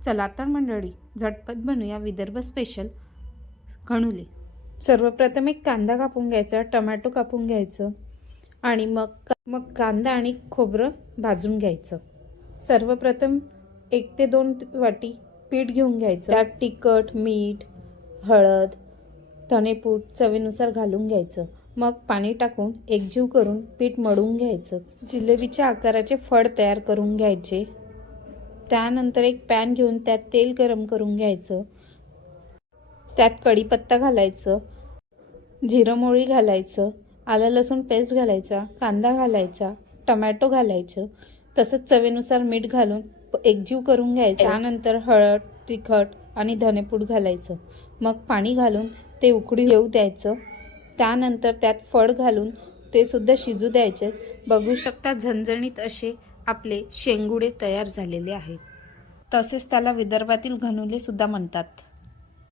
चला तर मंडळी, झटपट बनवूया विदर्भ स्पेशल घणुले। सर्वप्रथम एक कांदा कापून घ्यायचा, टोमॅटो कापून घ्यायचं आणि मग कांदा आणि खोबरं भाजून घ्यायचं। सर्वप्रथम 1 ते 2 वाटी पीठ घेऊन घ्यायचं। त्यात तिखट, मीठ, हळद, धनेपूड चवीनुसार घालून घ्यायचं। मग पाणी टाकून एकजीव करून पीठ मळून घ्यायचं। जिलेबीच्या आकाराचे फळ तयार करून घ्यायचे। त्यानंतर एक पॅन घेऊन त्यात तेल गरम करून घ्यायचं। त्यात कढीपत्ता घालायचं, जिरं मोहरी घालायचं, आलं लसूण पेस्ट घालायचा, कांदा घालायचा, टोमॅटो घालायचं, तसंच चवीनुसार मीठ घालून एकजीव करून घ्यायचं। त्यानंतर हळद, तिखट आणि धनेपूड घालायचं। मग पाणी घालून ते उकळी येऊ द्यायचं। त्यानंतर त्यात फळ घालून ते सुद्धा शिजू द्यायचे। बघू शकता झणझणीत असे आपले शेंगुडे तयार झालेले आहेत। तसेच त्याला विदर्भातील घणुले सुद्धा म्हणतात।